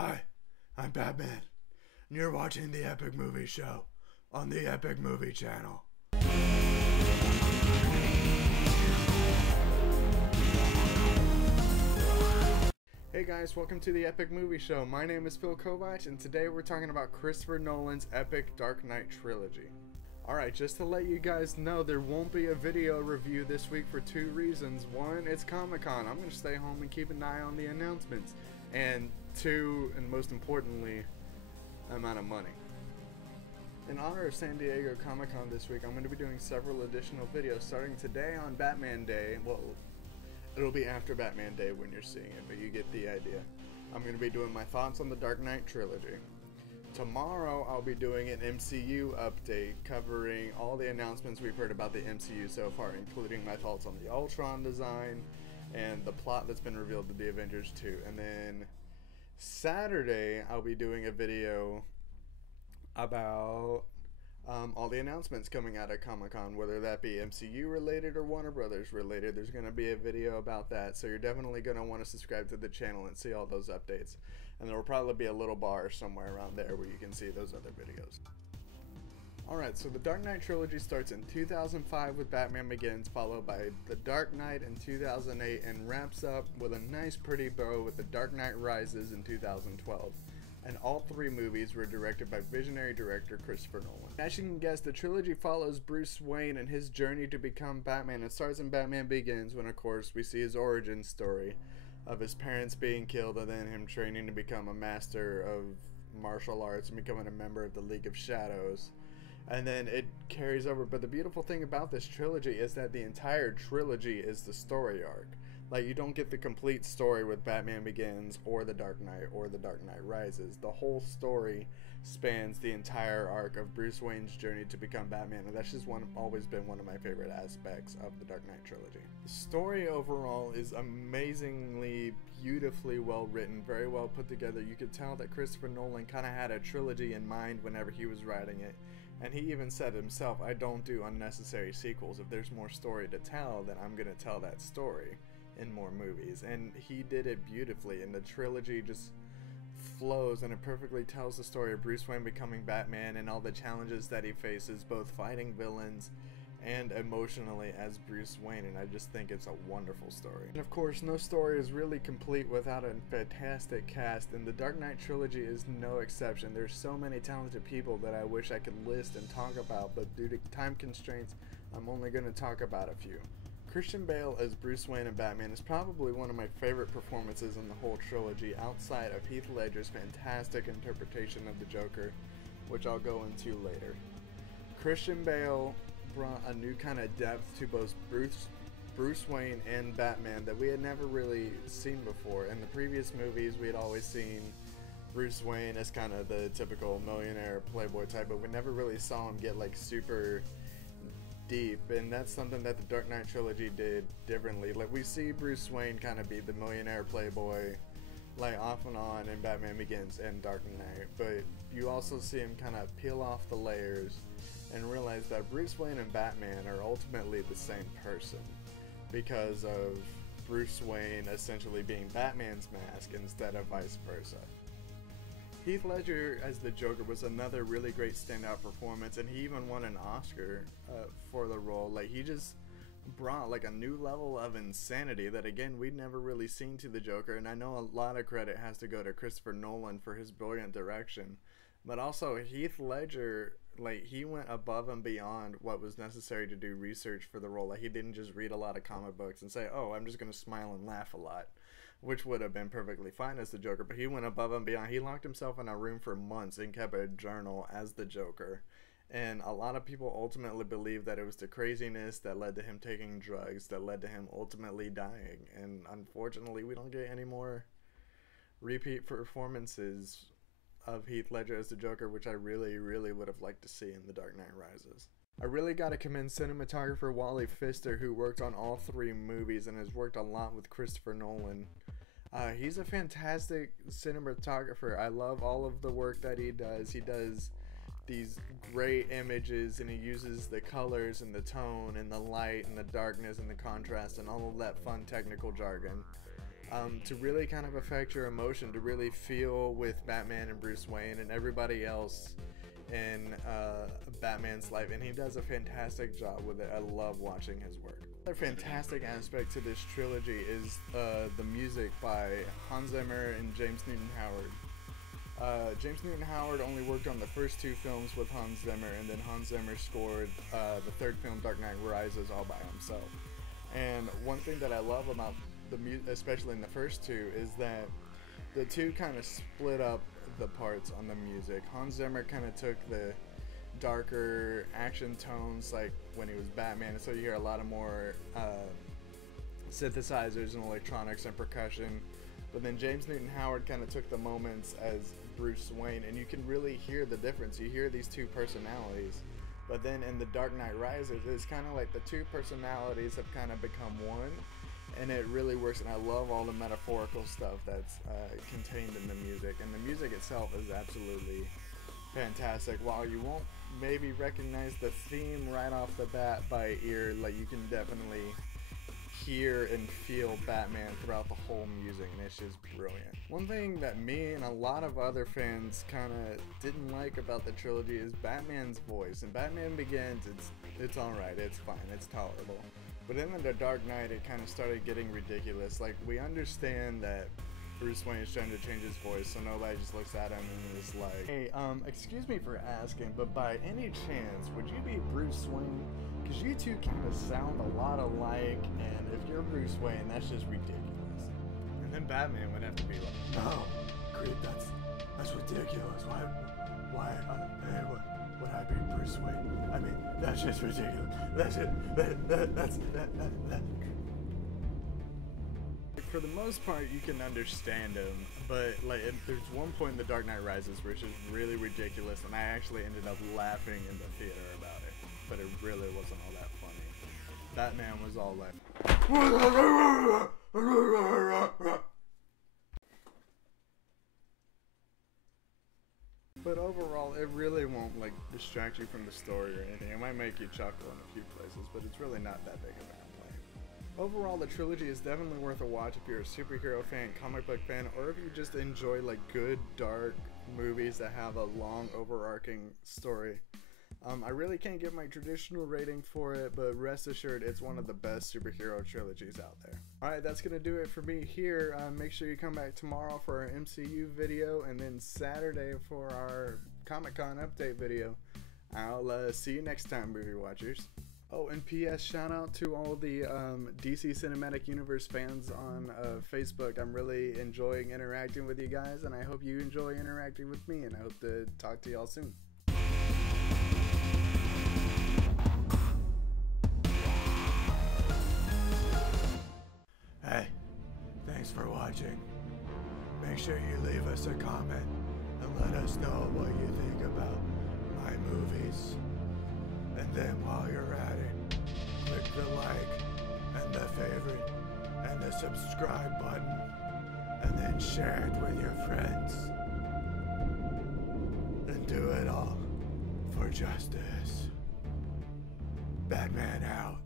Hi, I'm Batman, and you're watching the Epic Movie Show on the Epic Movie Channel. Hey guys, welcome to the Epic Movie Show. My name is Phil Kovacs, and today we're talking about Christopher Nolan's epic Dark Knight Trilogy. Alright, just to let you guys know, there won't be a video review this week for two reasons. One, it's Comic-Con. I'm going to stay home and keep an eye on the announcements. And two, and most importantly, I'm out of money. In honor of San Diego Comic-Con this week, I'm going to be doing several additional videos starting today on Batman Day. Well, it'll be after Batman Day when you're seeing it, but you get the idea. I'm going to be doing my thoughts on the Dark Knight Trilogy. Tomorrow I'll be doing an MCU update covering all the announcements we've heard about the MCU so far, including my thoughts on the Ultron design and the plot that's been revealed to the Avengers 2. And then Saturday I'll be doing a video about all the announcements coming out of Comic-Con, whether that be MCU related or Warner Brothers related. There's going to be a video about that, so you're definitely going to want to subscribe to the channel and see all those updates. And there will probably be a little bar somewhere around there where you can see those other videos. Alright, so the Dark Knight Trilogy starts in 2005 with Batman Begins, followed by The Dark Knight in 2008, and wraps up with a nice pretty bow with The Dark Knight Rises in 2012. And all three movies were directed by visionary director Christopher Nolan. As you can guess, the trilogy follows Bruce Wayne and his journey to become Batman. It starts in Batman Begins when, of course, we see his origin story of his parents being killed and then him training to become a master of martial arts and becoming a member of the League of Shadows. And then it carries over. But the beautiful thing about this trilogy is that the entire trilogy is the story arc. Like, you don't get the complete story with Batman Begins or The Dark Knight or The Dark Knight Rises. The whole story spans the entire arc of Bruce Wayne's journey to become Batman, and that's just always been one of my favorite aspects of the Dark Knight Trilogy. The story overall is amazingly, beautifully well written, very well put together. You could tell that Christopher Nolan kind of had a trilogy in mind whenever he was writing it. And he even said himself, I don't do unnecessary sequels. If there's more story to tell, then I'm going to tell that story in more movies. And he did it beautifully, and the trilogy just flows, and it perfectly tells the story of Bruce Wayne becoming Batman and all the challenges that he faces, both fighting villains and emotionally as Bruce Wayne, and I just think it's a wonderful story. And of course, no story is really complete without a fantastic cast, and the Dark Knight Trilogy is no exception. There's so many talented people that I wish I could list and talk about, but due to time constraints, I'm only going to talk about a few. Christian Bale as Bruce Wayne and Batman is probably one of my favorite performances in the whole trilogy, outside of Heath Ledger's fantastic interpretation of the Joker, which I'll go into later. Christian Bale brought a new kind of depth to both Bruce Wayne and Batman that we had never really seen before. In the previous movies, we had always seen Bruce Wayne as kind of the typical millionaire playboy type, but we never really saw him get like super deep, and that's something that the Dark Knight Trilogy did differently. Like, we see Bruce Wayne kind of be the millionaire playboy like off and on in Batman Begins and Dark Knight, but you also see him kind of peel off the layers and realize that Bruce Wayne and Batman are ultimately the same person because of Bruce Wayne essentially being Batman's mask instead of vice versa. Heath Ledger as the Joker was another really great standout performance, and he even won an Oscar for the role. Like, he just brought like a new level of insanity that, again, we'd never really seen to the Joker, and I know a lot of credit has to go to Christopher Nolan for his brilliant direction, but also Heath Ledger, like, he went above and beyond what was necessary to do research for the role. Like, he didn't just read a lot of comic books and say, oh, I'm just gonna smile and laugh a lot, which would have been perfectly fine as the Joker, but he went above and beyond. He locked himself in a room for months and kept a journal as the Joker. And a lot of people ultimately believe that it was the craziness that led to him taking drugs, that led to him ultimately dying. And unfortunately, we don't get any more repeat performances of Heath Ledger as the Joker, which I really, really would have liked to see in The Dark Knight Rises. I really got to commend cinematographer Wally Pfister, who worked on all three movies and has worked a lot with Christopher Nolan. He's a fantastic cinematographer. I love all of the work that he does. He does these great images, and he uses the colors and the tone and the light and the darkness and the contrast and all of that fun technical jargon to really kind of affect your emotion, to really feel with Batman and Bruce Wayne and everybody else in Batman's life, and he does a fantastic job with it. I love watching his work. Another fantastic aspect to this trilogy is the music by Hans Zimmer and James Newton Howard. James Newton Howard only worked on the first 2 films with Hans Zimmer, and then Hans Zimmer scored the 3rd film, Dark Knight Rises, all by himself. And one thing that I love about the music, especially in the first 2, is that the 2 kind of split up the parts on the music. Hans Zimmer kind of took the darker action tones, like when he was Batman, and so you hear a lot of more synthesizers and electronics and percussion. But then James Newton Howard kind of took the moments as Bruce Wayne, and you can really hear the difference. You hear these 2 personalities, but then in The Dark Knight Rises, it's kind of like the 2 personalities have kind of become one, and it really works. And I love all the metaphorical stuff that's contained in the music, and the music itself is absolutely fantastic. While you won't maybe recognize the theme right off the bat by ear, like, you can definitely hear and feel Batman throughout the whole music, and it's just brilliant. One thing that me and a lot of other fans kind of didn't like about the trilogy is Batman's voice. And Batman Begins, it's alright, it's fine, it's tolerable. But then in The Dark Knight, it kind of started getting ridiculous. Like, we understand that Bruce Wayne is trying to change his voice, so nobody just looks at him and is like, hey, excuse me for asking, but by any chance, would you be Bruce Wayne? Because you 2 kind of sound a lot alike, and if you're Bruce Wayne, that's just ridiculous. And then Batman would have to be like, no, Creed, that's ridiculous. Why, hey, would I be Bruce Wayne? I mean, that's just ridiculous. That's it. That's. For the most part, you can understand him, but like, there's one point in The Dark Knight Rises where it's just really ridiculous, and I actually ended up laughing in the theater about it, but it really wasn't all that funny. Batman was all like, but overall, it really won't like distract you from the story or anything. It might make you chuckle in a few places, but it's really not that big of a complaint. Overall, the trilogy is definitely worth a watch if you're a superhero fan, comic book fan, or if you just enjoy like good, dark movies that have a long, overarching story. I really can't give my traditional rating for it, but rest assured, it's one of the best superhero trilogies out there. Alright, that's going to do it for me here. Make sure you come back tomorrow for our MCU video, and then Saturday for our Comic-Con update video. I'll see you next time, movie watchers. Oh, and P.S. shout out to all the DC Cinematic Universe fans on Facebook. I'm really enjoying interacting with you guys, and I hope you enjoy interacting with me, and I hope to talk to y'all soon. Hey, thanks for watching. Make sure you leave us a comment and let us know what you think about my movies. And then while you're at it, click the like and the favorite and the subscribe button, and then share it with your friends. And do it all for justice. Batman out.